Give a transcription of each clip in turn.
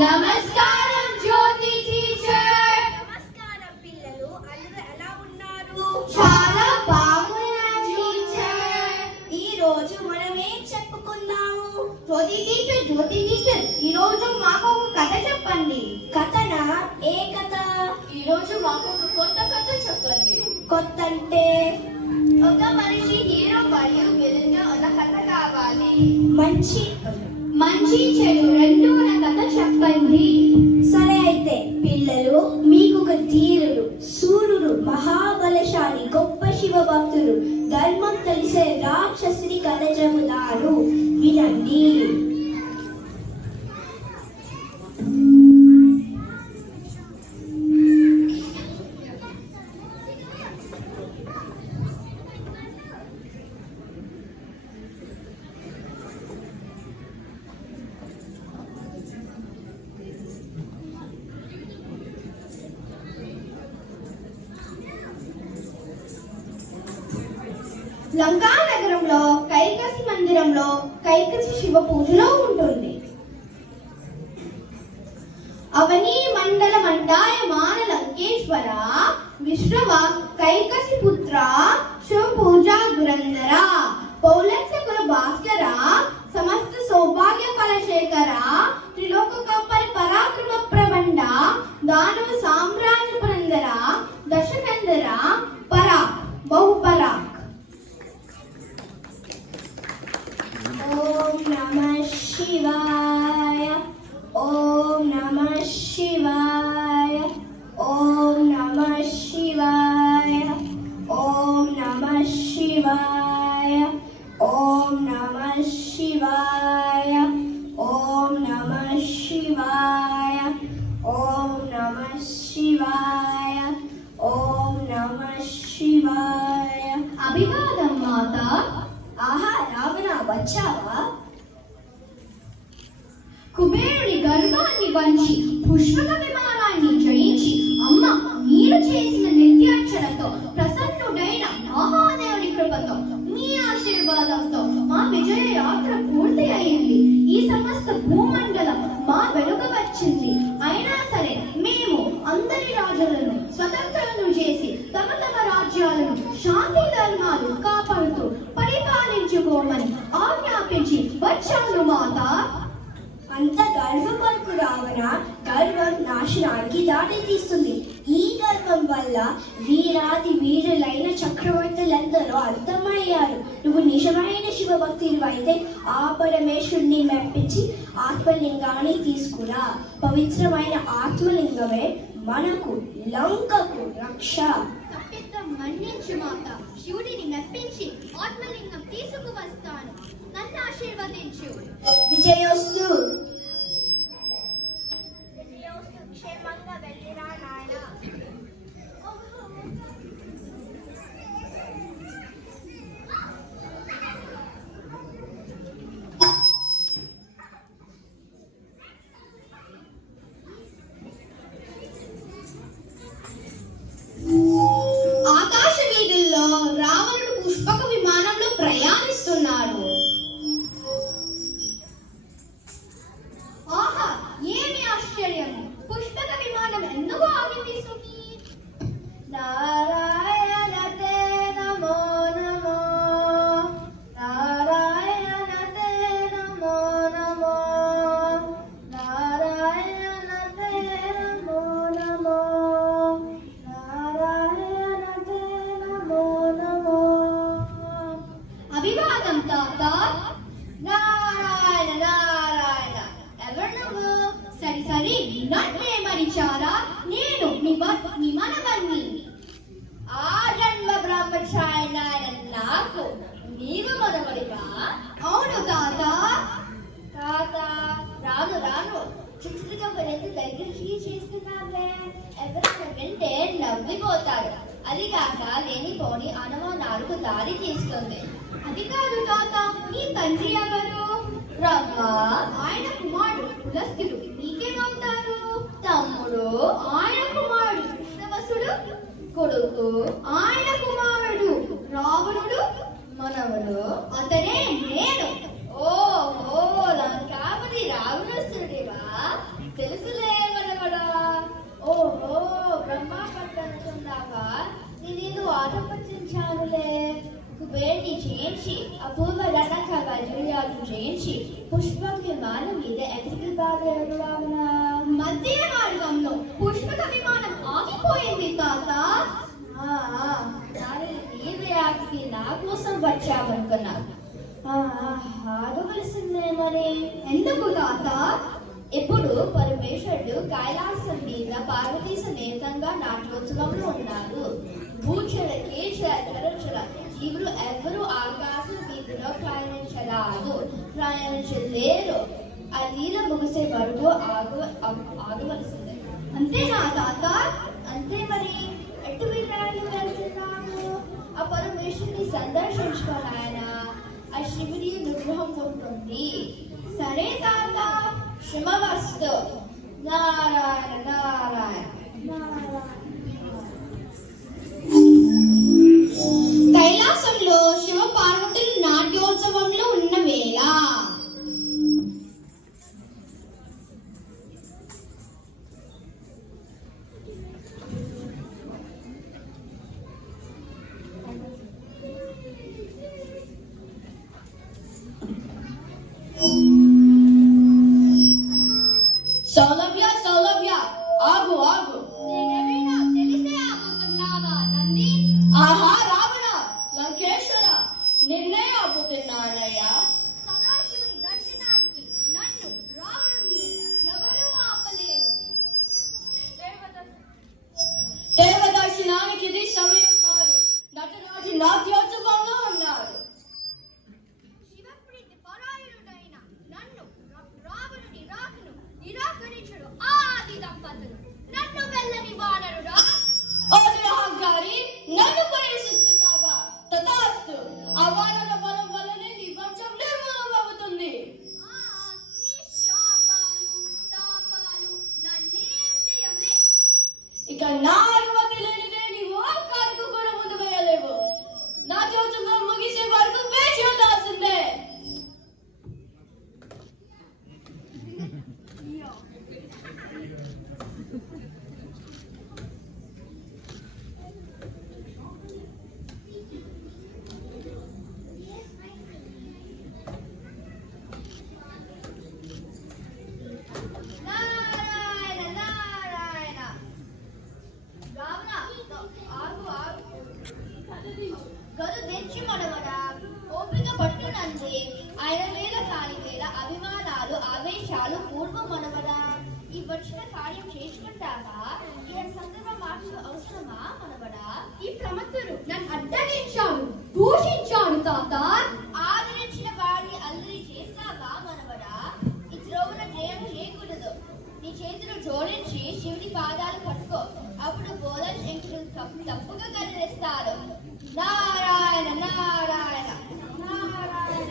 నమస్కారం జ్యోతి టీచర్. నమస్కారం పిల్లలు, అందరూ ఎలా ఉన్నారు? చాలా బాగున్నాను టీచర్. ఈ రోజు మనం ఏం చెప్పుకున్నాము? జ్యోతి టీచర్ ఈ రోజు మాకు ఒక కథ చెప్పండి. కథనా? ఏ కథ? ఈ రోజు మాకు ఒక కొత్త కథ చెప్పండి. కొత్త అంటే? ఒక మనిషి హీరో మరియు విలన్ ఉన్న కథ కావాలి. మంచి చెడు రెండు ఉన్న కథ చెప్పండి. సరే అయితే పిల్లలు, మీకు ఒక ధీరుడు, సూర్యుడు, మహాబలశాలి, గొప్ప శివ భక్తుడు, ధర్మం తెలిసే రాక్షసుని కథ చెబుతారు, వినండి. లంకా నగరంలో కైకసి మందిరంలో కైకసి శివ పూజలో ఉంటుంది. అవని మండల మండాయమాన లంకేశ్వర విష్ణువ కైకసి పుత్ర శివ పూజా దురంధర పౌలస్య కుల భాస్కర సమస్త సౌభాగ్య ఫలశేఖర త్రిలోక కప్పరి పరాక్రమ ప్రబండ దానవ సామ్రాజ్య పురందర దశకందర పరాక్ బహుపరాక్. ఓం నమః శివాయ, ఓం నమః శివాయ, ఓం నమః శివాయ, ఓం నమః శివాయ, ఓం నమః శివాయ, ఓం నమః శివాయ, ఓం నమః శివాయ, ఓం నమః శివాయ. అభివాదం మాత. ఆహా రావణ, వచ్చావా? కుబేరుని గర్వాన్ని వంచి పుష్పక విమానాన్ని జయించి అమ్మ మీరు చేసిన నిత్యార్చనతో ప్రసన్నుడైన మహాదేవుని కృపతో మీ ఆశీర్వాదంతో మా విజయ యాత్ర పూర్తి అయింది. ఈ సమస్త భూమండలం మా వెనుక వచ్చింది. అయినా సరే మేము అందరి రాజులను స్వతంత్రులను చేసి తమ తమ రాజ్యాలను శాంతి ధర్మాలు కాపాడుతూ పరిపాలించుకోమని ఆజ్ఞాపించి వచ్చాను మాత. అంత గర్వపరకు రావణ, గర్వం నాశనానికి దారి తీస్తుంది. ఈ గర్వం వల్ల వీరాది వీరులైన చక్రవర్తులందరూ అంతమయ్యారు. నువ్వు నిజమైన శివభక్తులు అయితే ఆ పరమేశ్వరుని మెప్పించి ఆత్మలింగాన్ని తీసుకురా. పవిత్రమైన ఆత్మలింగమే మనకు లంకకు రక్ష. మన్నించు మాత. శివుడిని మెప్పించి ఆత్మలింగం తీసుకువస్తాను. నన్ను ఆశీర్వదించు. విజయోస్తు. క్షేమంగా వెళ్ళిరా నాయనా. ఆకాశ వీధుల్లో రావణుడు పుష్పక విమానంలో ప్రయాణిస్తున్నాడు. ఆహా, ఏమి ఆశ్చర్యం! పుష్పక విమానం ఎందుకు ఆగింది సుమి? నారాయణ తే నమో నమో, నారాయణ తే నమో నమో, నారాయణ తే నమో నమో, నారాయణ తే నమో నమో. అభివాదం తాత. నారాయణ నారాయణ. ఎవరు నువ్వు? సరి నన్నే మరిచారా? నేను మీ మనవన్ని. ఆ జన్మ బ్రహ్మచారిణ నాకు నీవు మనవడివా? అవును తాత. తాత రాను చుట్టూ ఎంత దగ్గరికి చేస్తున్నావే? ఎవరైనా వింటే నవ్విపోతారు. అది కాక లేనిపోని అనుమానాలకు దారి తీస్తుంది. అది కాదు తాత, నీ తండ్రి ఎవరు? బ్రహ్మ. ఆయన కుమారుడు పులస్త్యుడు. నీకేమవుతారు? తమ్ముడు. ఆయన కుమారుడు కృష్ణవసుడు. కొడుకు. ఆయన కుమారుడు రావణుడు. మనవడు. అతనే నేను. చేయించి అపూర్వ రథ కవచం చేయించి పుష్పక విమానం మీద ఎక్కడికి బాగారు రావణ? మధ్య మార్గంలో పుష్పక విమానం ఆగిపోయింది తాత. నీదయాకి నా కోసం వచ్చావనుకున్నాను. ఆగవలసిందే మరి. ఎందుకు తాత? ఇప్పుడు పరమేశ్వరుడు కైలాసం మీద పార్వతీ సమేతంగా నాట్యోత్సవంలో ఉన్నారు. భూచర కేచర చరచర జీవులు ఎవరు ఆకాశం వీధిలో ప్రయాణించలేరు. ఆ లీల ముగిసే వరకు ఆగవలసిందే. అంతేనా తాత? అంతే మరి. ఎటు వెళ్తున్నాను? ఆ పరమేశ్వరుని సందర్శించుకొని ఆయన ఆ శివుడి విగ్రహం ఉంటుంది. సరే తాత. శుభమస్తు. నారాయణ నారాయణ. కైలాసంలో శివ పార్వతులు నాట్యోత్సవంలో ఉన్న వేళ సౌలభ్య సౌలభ్య ఆగు ఆగు. నేనేమైనా తెలిసే ఆపుతున్నావా నంది? ఆహా రావణ లంకేశ్వర, నిన్నే ఆపుతున్నానయ్యా. సదాశివుని దర్శనానికి నన్ను రావణుని ఎవరూ ఆపలేరు. దేవదర్శనానికి ఇది సమయం కాదు. నటరాజు నాట్యోత్సవంలో ఉన్నారు. శివప్రీతి పరాయణుడైన నన్ను రావణుని రాకను నిరాకరించడు ఆది దంపతులు. నన్ను వెళ్ళని వానరుడా? ఓ దురహంకారి, నన్ను ప్రవేశిస్తున్నావా? తథాస్తు. ఆ వానర బలం వల్లనే నీ వంశం నిర్మూలమవుతుంది. ఈ శాపాలు తాపాలు నన్నేం చేయలే. ఇక నా అనుమతి లేనిదే నీవు ఆకారకు కూడా ముందు వేయలేవు. నా చోటుగా ముగిసే వరకు వేచి ఉండాల్సిందే. నారాయణ నారాయణ. రావణ ఆగు ఆగు. గదు తెచ్చి మనవడా, ఓపిక పట్టు నంది. ఆయన వేళ కాని వేళ అభిమానాలు ఆవేశాలు పూర్వం మనవడా. ఈ వచ్చిన కార్యం చేసుకుంటావా? ఈ సందర్భ మార్పులు అవసరమా మనవడా? ఈ ప్రమత్తుడు నన్ను అడ్డగించాడు, దూషించాడు తాత. ఆదరించిన వాడిని అల్లరి చేస్తావా మనవడా? ఈ త్రోవన జయం చేయకూడదు. నీ చేతులు జోడించి శివుడి పాదాలు పట్టుకో. అప్పుడు బోధన శంకరుడు తప్పుగా కదిలిస్తారు. నారాయణ నారాయణ నారాయణ.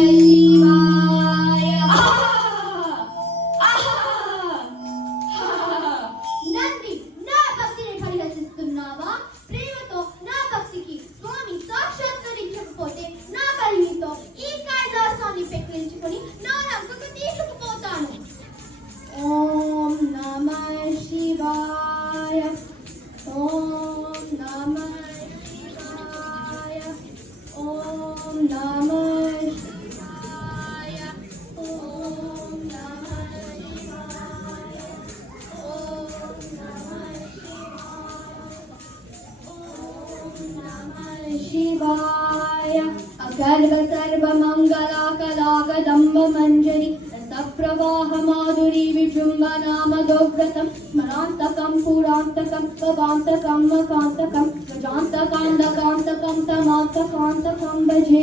శివాయ. మంజరి రసప్రవాహ మాధురి విజృంభనామదోవ్రతం స్మరాంతకం పురాంతకం భవాంతకం మకాంతకం గజాంతకాంతకాంతకం తమాంతకాంతకం భజే.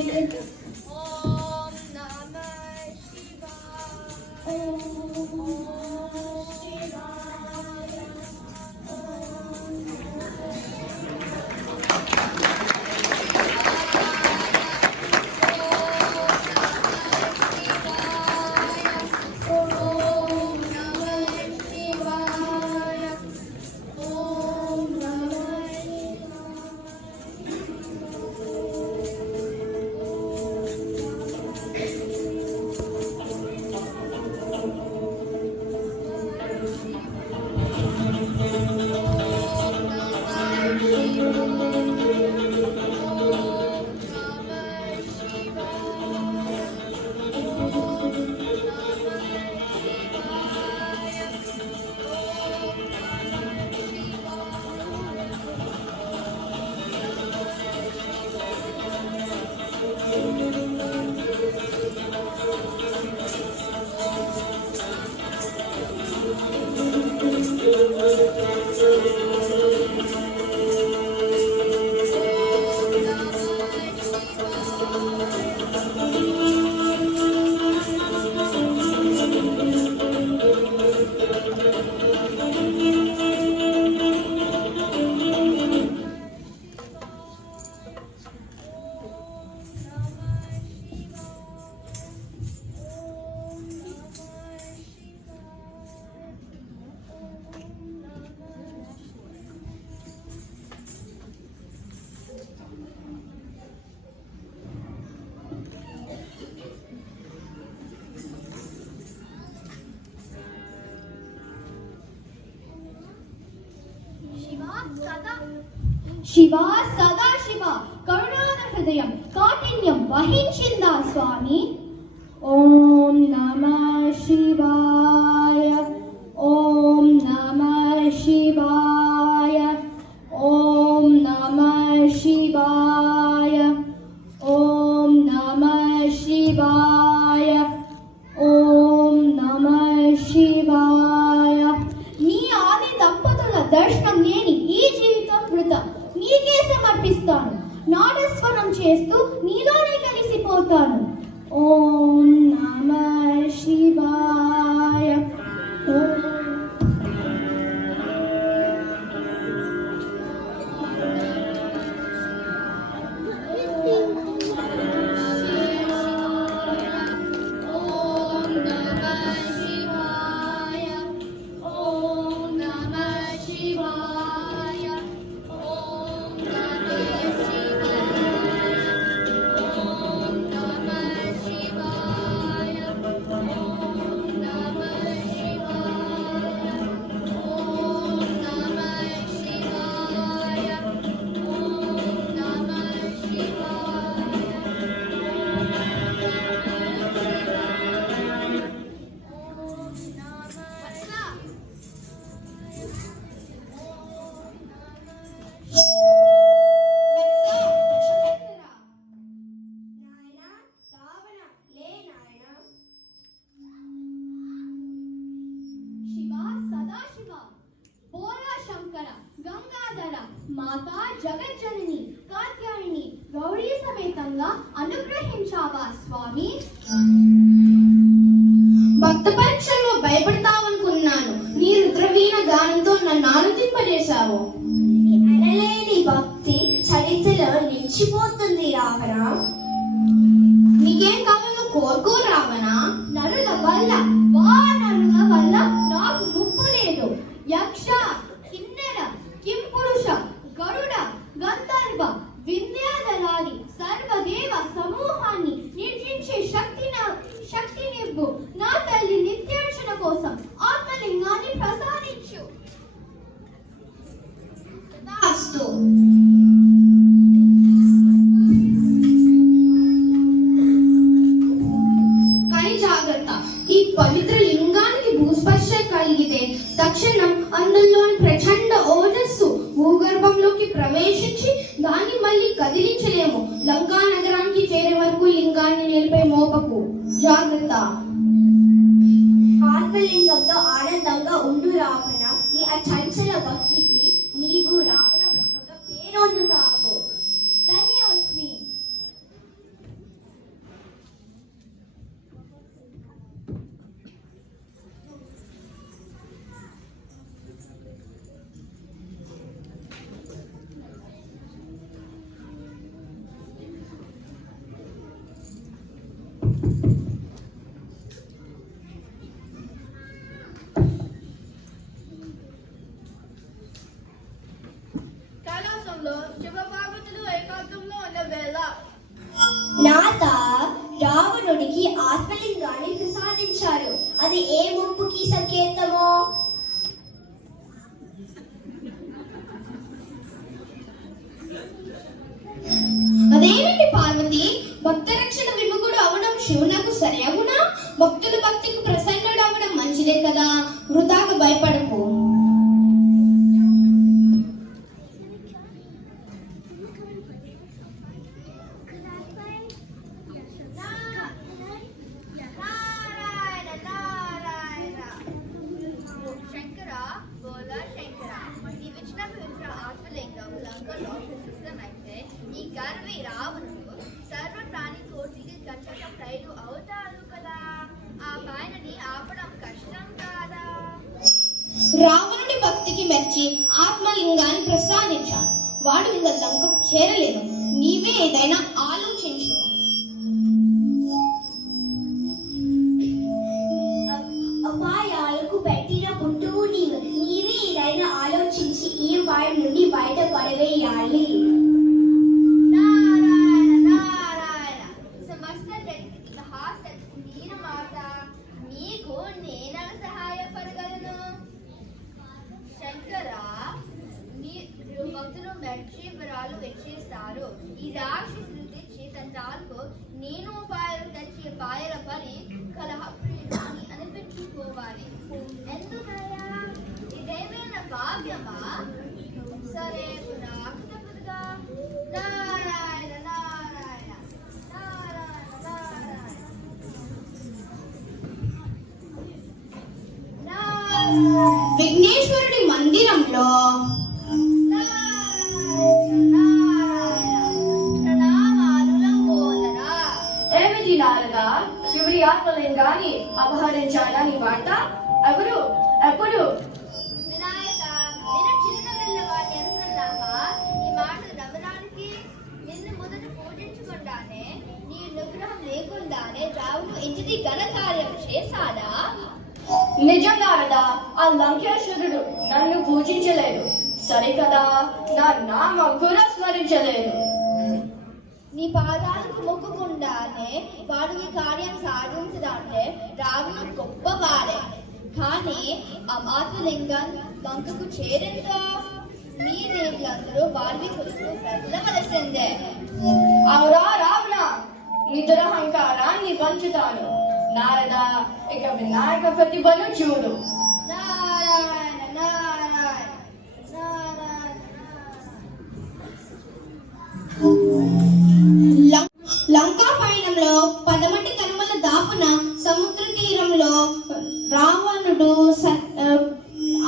ఓం నమః శివాయ. శివ సదా శివ కరుణాన హృదయం కాఠిన్యం వహించిందా స్వామి. ఓం నమః శివాయ. ఓం నమః శివాయ. ఓం నమః శివాయ. ఓం నమః శివాయ. ఓం నమః శివాయ. నీ ఆది దంపతుల దర్శనం లేని ఈ జీవితం వృధా. నీకే సమర్పిస్తాను. నాదస్వరం చేస్తూ నీలోనే కలిసిపోతాను. ఓం నమః శివాయ. మాతా జగజ్జనని కాత్యాయని గౌరీ సమేతంగా అనుగ్రహించావా స్వామి. భక్త పరీక్షల్లో భయపడతావనుకున్నాను. నీ రుద్రవీణ గానంతో నన్ను ఆనందింపజేశావు. అనలేని భక్తి చరిత్రలో నిలిచిపోతుంది రావణ. నీకేం కావాలో కోరుకో రావణ. నరుల వల్ల వానరుల వల్ల నాకు ముప్పు లేదు. యక్ష కిన్నెర కింపురుష గరుడ గంధర్వ వింధ్యాదలాది సర్వదేవ సమూహాన్ని నిర్జించే శక్తినివ్వు. నా తల్లి నిత్యార్చన కోసం ఆత్మలింగాన్ని ప్రసాదించు. అస్తు. కానీ జాగ్రత్త, ఈ పవిత్ర లింగానికి భూస్పర్శ కలిగితే తక్షణం అందులోని ప్రచండ ఓజస్సు భూగర్భంలోకి ప్రవేశించి దాన్ని మళ్ళీ కదిలించలేము. లంకా నగరానికి చేరే వరకు లింగాన్ని నిలిపే మోపకు. జాగ్రత్త. ఆత్మలింగంతో ఆనందంగా ఉండు రావణ. ఈ అచంచల భక్తికి నీవు రావణ బ్రహ్మగా పేరొందుతావు. ధన్యోస్మి. కైలాసంలో శివపార్వతులు ఏకాంతంలో ఉన్న వేళ నాథ, రావణుడికి ఆత్మలింగాన్ని ప్రసాదించారు. అది ఏ ముప్పుకి సంకేతమో? అదేమిటి పార్వతి, భక్త రక్షణ విముఖుడు అవడం శివునకు సరియగునా? భక్తుల భక్తికి ప్రసన్నుడు అవడం మంచిదే కదా, వృధాకు భయపడకు. నారాయణ నారాయణ. శంకర బోల శంకర. ఈ విష్ణు పవిత్ర ఆత్మలింగం లంకలో ప్రసిద్ధమైతే ఈ గర్వి రావణుడు సర్వ ప్రాణి కోటికి కచ్చట ప్రైలు అవుతాడు కదా. ఆ పైనని ఆపడం కష్టం కాదా? రావణుడి భక్తికి మెచ్చి ఆత్మలింగాన్ని ప్రసాదించాను. వాడు ఇంకా లంకకు చేరలేదు. నీవే ఏదైనా ఆలోచించు. అపాయాలకు పెట్టిన పుట్టువు నీవు. నీవే ఏదైనా ఆలోచించి ఈ బారి నుండి బయట పడవేయాలి. నారాయణ నారాయణ. సమస్త జగతికి మహాశక్తి నీరు మాత. నీకు నేనెలా సహాయపడగలను? శంకర, నీ భక్తులు మెచ్చి వరాలు ఇచ్చేస్తారు. ఈ రాక్షసులు తెచ్చి తంత్రాలకు నేను ఉపాయాలు తెచ్చి పాయల పని కలహ ప్రియుడిని అనిపించుకోవాలి. ఎందుకయ్యా? ఇదేమైనా భాగ్యమా? సరే, నాకు తప్పదుగా. నారాయణ నారాయణ నారాయణ నారాయణ నారాయణ. విఘ్నేశ్వరుడి మందిరంలో ఏమిటి నారద, శివుడి ఆత్మలింగాన్ని అపహరించాడని వార్త? ఎవరు? ఎప్పుడు? వినాయక, నేను చిన్న పిల్లవాడిని అనుకున్నావా? నీ మాటలు నమ్మడానికి. నిన్ను మొదట పూజించకుండానే, నీ నిగ్రహం లేకుండానే రావుడు ఇంటిది ఘన కార్యం చేశాడా? నిజం నారద, ఆ లంకేశ్వరుడు నన్ను పూజించలేదు. సరికదా, నా నామం కూడా స్మరించలేదు. నీ పాదాలకు మొక్కకుండానే వాడు ఈ కార్యం సాధించడాన్ని రావుడు గొప్పవాడే. కానీ ఆ ఆత్మలింగం లంకకు చేరిందో మీ దేవులందరూ వారి కొరకు వెళ్ళవలసిందే. అవురా రావణ, నీ దురహంకారాన్ని పంచుతాను. నారద, ఇక వినాయక ప్రతిభను చూడు. నారాయణ నారాయణ నారాయణ. లంకా పయనంలో 10 కనుమల దాపున సముద్ర తీరంలో రావణుడు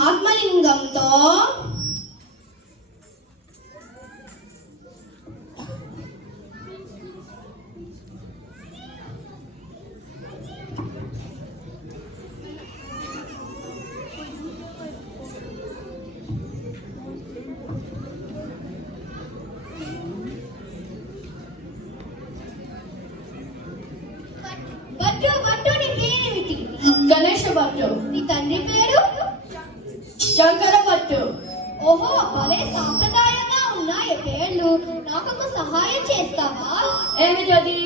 ఆత్మలింగంతో గణేష భట్టు. నీ తండ్రి పేరు? శంకర భట్టు. ఓహో, భలే సాంప్రదాయంగా ఉన్నాయి పేర్లు. నాకు ఒక సహాయం చేస్తావా? ఏమిటది?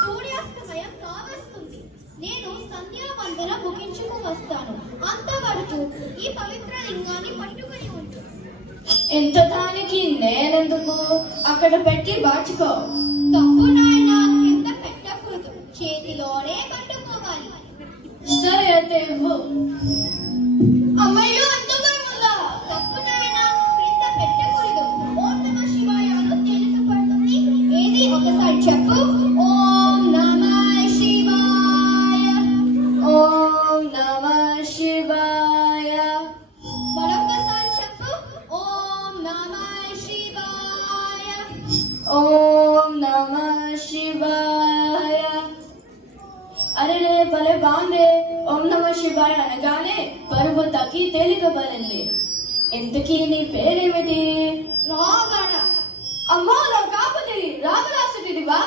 సూర్యాస్తమయం కావస్తుంది. నేను సంధ్యావందన ముగించుకు వస్తాను. అంతవరకు ఈ పవిత్ర లింగాన్ని పట్టుకుని ఉంటు. ఇంత దానికి నేనెందుకు? అక్కడ పెట్టి బాచుకో. తప్పు నాయన, కింద పెట్టకూడదు, చేతిలోనే పట్టుకోవాలి. సరే అయితే ఇవ్వు. అమ్మయ్యో, అంత బరువుందా? తప్పు నాయన, క్రింద పెట్టకూడదు. ఓం నమః శివాయ అను తేలిక పడుతుంది. ఏది ఒకసారి చెప్పు. ఓం నమః శివాయ. అరే భలే బాగుంది. ఓం నమ శివాయ అనగానే పరువు తగ్గి తేలికబడింది. ఇంతకీ నీ పేరేమిటి? రావణ. అమ్మో నా కాపుది రామరాసుడివా?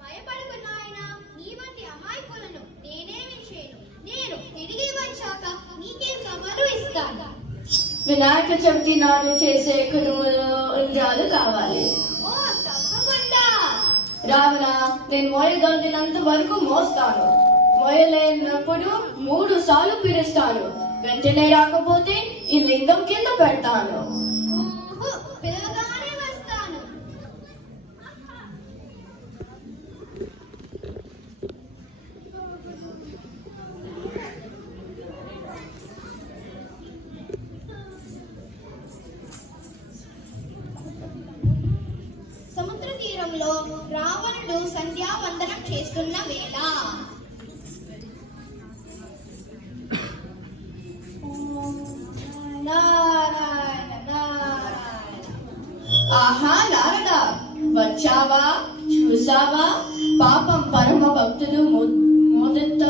భయపడకు నాయనా, నీ వంటి అమాయకులను నేనేమి చేయను. నేను తిరిగి వచ్చాక నీకే సవాలు ఇస్తాను. వినాయక చవితి నాడు చేసే కురుములు ఉండ్రాలు కావాలి. ఓ తప్పకుండా. రావణ, నేను మోయగలిగినంత వరకు మోస్తాను. మోయలేనప్పుడు 3 సార్లు పిలుస్తాను. వెంటనే రాకపోతే ఈ లింగం కింద పెడతాను. ఓహో, పిలవగానే వస్తాను. సముద్ర తీరంలో రావణుడు సంధ్యావందనం చేస్తున్న వేళ నారాయణ నారాయణ. ఆహా నారదా, వచ్చావా? చూసావా? పాపం పరమ భక్తులు మొదట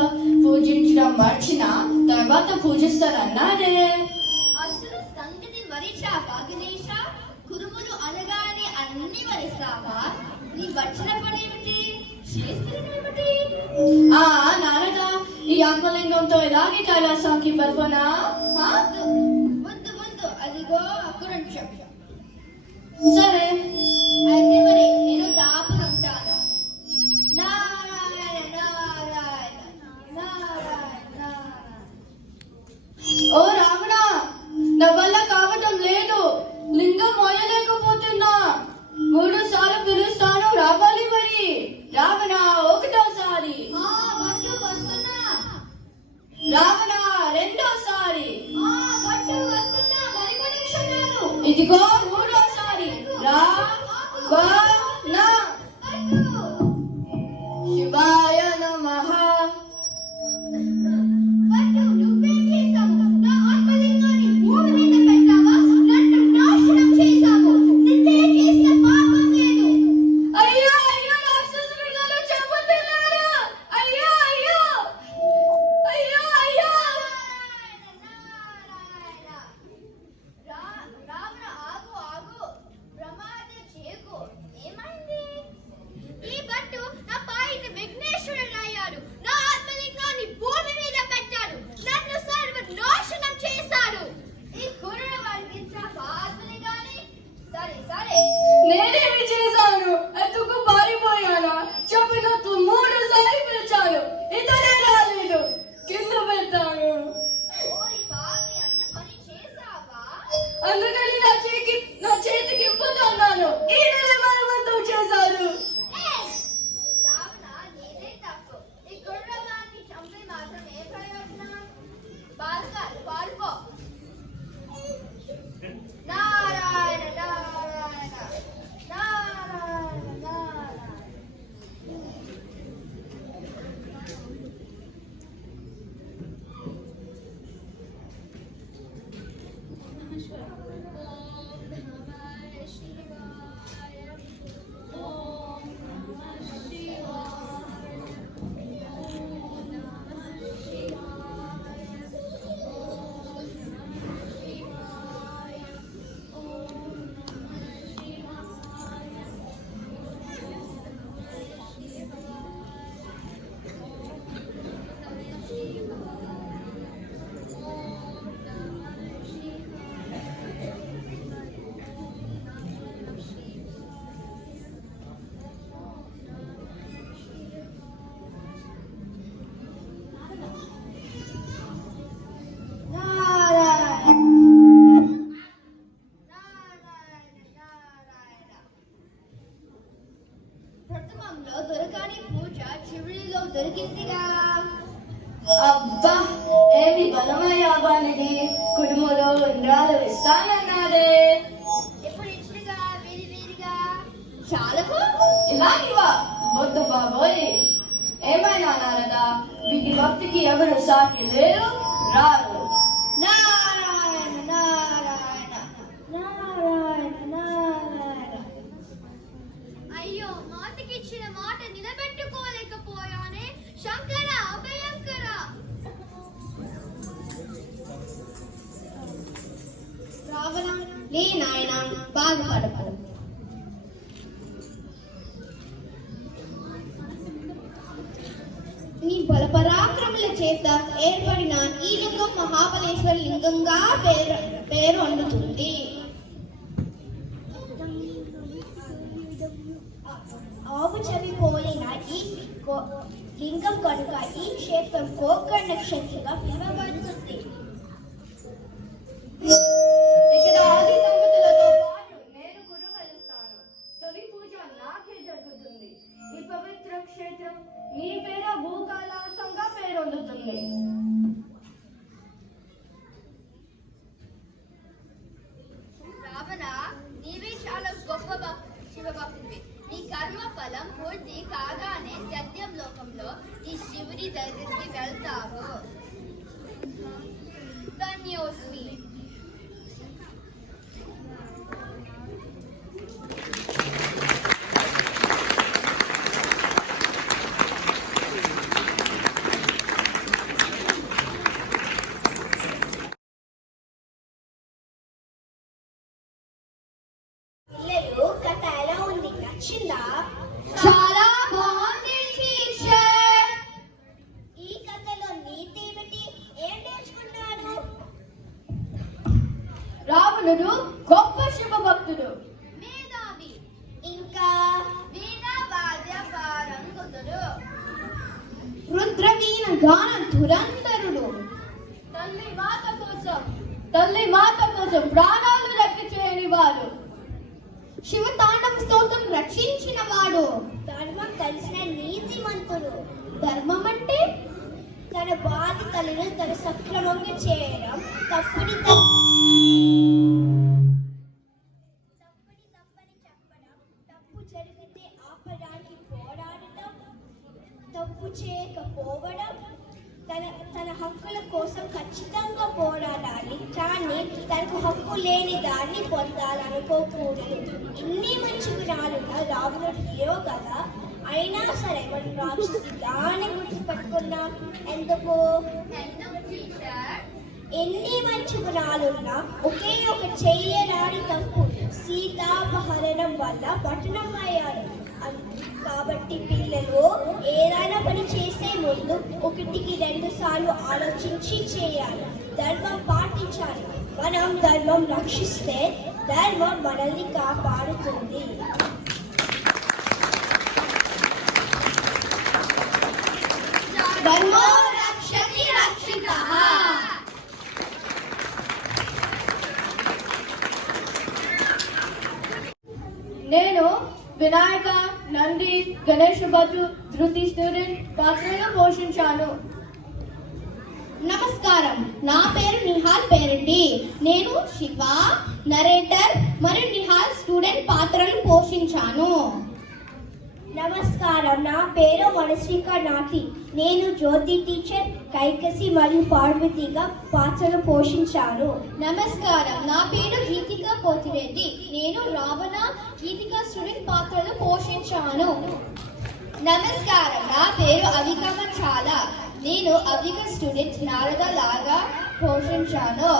పూజించడం మర్చిన తర్వాత పూజిస్తారన్నారే. అసలు సంగతి మరిచావా గణేశ? కురుములు అనగానే అన్ని మరిస్తావా? నీ వచ్చిన పనేమిటి? చేస్తున్నదేమిటి? ఆ నారదా, ఈ ఆత్మలింగంతో ఇలాగే కైలాసానికి వెళ్ళనా? వద్దు వద్దు, అదిగో అక్కడ ఉంచు. సరే. అయితే మరి నేను దాపునుంటాను. నారాయణ నారాయణ నారాయణ నారాయణ. ఓ రావణ, నా వల్ల కావటం లేదు. లింగం మోయలేకపోతున్నా. 3 సార్లు పిలుస్తాను, రావాలి మరి. రావణ, 1వసారి. బట్టు వస్తున్నా. రావణ, 2వసారి. బట్టు వస్తున్నా. మరికొన్ని క్షణాలు. ఇదిగో 3వసారి. రావణ. బట్టు. శివాయ నమః. బట్టు, నువ్వేం చేశావు? నా ఆత్మలింగాన్ని భూమి మీద పెట్టావా? నన్ను నాశనం చేశావు. నిన్నే చేసిన పాపం లేదు. అయ్యో అయ్యో, రాక్షసుడు నన్ను చంపుతున్నాడు. అయ్యో అయ్యో అయ్యో అయ్యో. రావణ, ఆగు ఆగు, ప్రమాదం చేయకు. ఏమైంది? ఈ బట్టు నా పాయిన విఘ్నేశ్వరుడయ్యాడు. నా ఆత్మలింగాన్ని భూమి మీద పెట్టాడు. నన్ను సర్వనాశనం చేశాడు. ఈ కుర్ర వాడికి ఆత్మలింగాన్ని. సరే సరే, నేనేమి చేశాను? ఎందుకు పారిపోయానా? చెప్పినట్టు 3 సార్లు పిలిచాను, ఇతనే రాలేదు. కింద పెట్టాను. ఓరి పాపి, అంత పని చేశావా? అందుకని నా చేతికి ఇప్పుతున్నాను. ఈ నెల బలవంతం చేశారు. రావణ, నీదే తప్పు. ఈ కుర్రవాడిని చంపి మాత్రం ఏ ప్రయోజనం? బాలకాలు పారిపో. నారాయణ నారాయణ నారాయణ నారాయణ. ప్రథమంలో దొరకని పూజ చివరిలో దొరికిందిగా. అబ్బా, ఏమి బలమయ్యావానిది. కుటుంబంలో ఉండ్రాలు ఇస్తానన్నారే. ఎప్పుడు ఇచ్చినగా విడివిడిగా చాలకు. ఇలాంటివా? వద్దు బాబోయ్. ఏమైనా నారదా, వీటి భక్తికి ఎవరు సాటి లేరు, రారు. నారాయణ నారాయణ నారాయణ నారాయణ. అయ్యో, మాతకిచ్చిన మాట నిలబెట్టుకోలేకపోయానే. ఏ నాయన బాధపడకు. నీ బలపరాక్రముల చేత ఏర్పడిన ఈ లింగం మహాబలేశ్వర లింగంగా పేరు అందుతుంది. ఆవు చనిపోయిన ఈ లింగం కనుక ఈ క్షేత్రం గోకర్ణ క్షేత్రంగా పిలువబడుతుంది. ఇక్కడ ఆది దంపతులతో పాటు నేను కూడా కలుస్తాను. తొలి పూజ నాకే జరుగుతుంది. ఈ పవిత్ర క్షేత్రం నీ పేర భూకాలాసంగా పేరొందుతుంది. రావణ, నీవే చాలా గొప్ప శివభక్తుడివి. నీ కర్మ ఫలం పూర్తి కాగానే సత్యం లోకంలో ఈ శివుడి దగ్గరికి వెళ్తావు. ధన్యోస్మి. పిల్లలు, కథ ఎలా ఉంది? నచ్చిందా? చాలా బాగుంది టీచర్. ఈ కథలో నీతి ఏమిటి? ఏం నేర్చుకున్నాడు? రావణుడు గొప్ప శివభక్తుడు. మేధావి. ఇంకా వీణా వాద్య పారంగతుడు. రుద్రవీణ గాన ధురంధరుడు. తల్లి మాత కోసం ప్రాణాలు లెక్క చేయని వాడు. శివ తాండవ స్తోత్రం రక్షించిన వాడు. ధర్మం తెలిసిన నీతిమంతుడు. ధర్మం అంటే తన బాధ్యతలను తన సక్రమంగా చేయడం, తప్పని చెప్పడం, తప్పు జరిగితే ఆపడానికి పోరాడటం, తప్పు చేయకపోవడం, తన హక్కుల కోసం ఖచ్చితంగా పోరాడాలి, కానీ తనకు హక్కు లేని దాన్ని పొందాలనుకోకూడదు. ఇన్ని మంచి గుణాలున్న రావణుడు హీరో కదా. అయినా సరే మనం రాక్షసిగానే గుర్తుపెట్టుకున్నాం. ఎందుకు? ఎన్ని మంచి గుణాలున్నా ఒకే ఒక చెయ్యరాని తప్పు సీతాపహరణం వల్ల పట్టణం అయ్యాడు. కాబట్టి పిల్లలు ఏదైనా పని చేసే ముందు 1-2 సార్లు ఆలోచించి చేయాలి. ధర్మం పాటించాలి. మనం ధర్మం రక్షిస్తే ధర్మం మనల్ని కాపాడుతుంది. ధర్మో రక్షతి రక్షితః. నేను వినాయక, నంది, గణేష్ భద్రు, ధృతి స్టూడెంట్ పాత్రను పోషించాను. నమస్కారం, నా పేరు నిహాల్ పేరెడ్డి. నేను శివ, నరేటర్ మరియు నిహాల్ స్టూడెంట్ పాత్రలు పోషించాను. నమస్కారం, నా పేరు మనస్విక నాటి. నేను జ్యోతి టీచర్, కైకసి మరియు పార్వతిగా పాత్రలు పోషించాను. నమస్కారం, నా పేరు గీతిక పోతిరెడ్డి. నేను రావణ, గీతిక స్టూడెంట్ పాత్రలు పోషించాను. నమస్కారం, నా పేరు అవికమ చాలా. నేను అవిక స్టూడెంట్ నారద లాగా పోషించాను.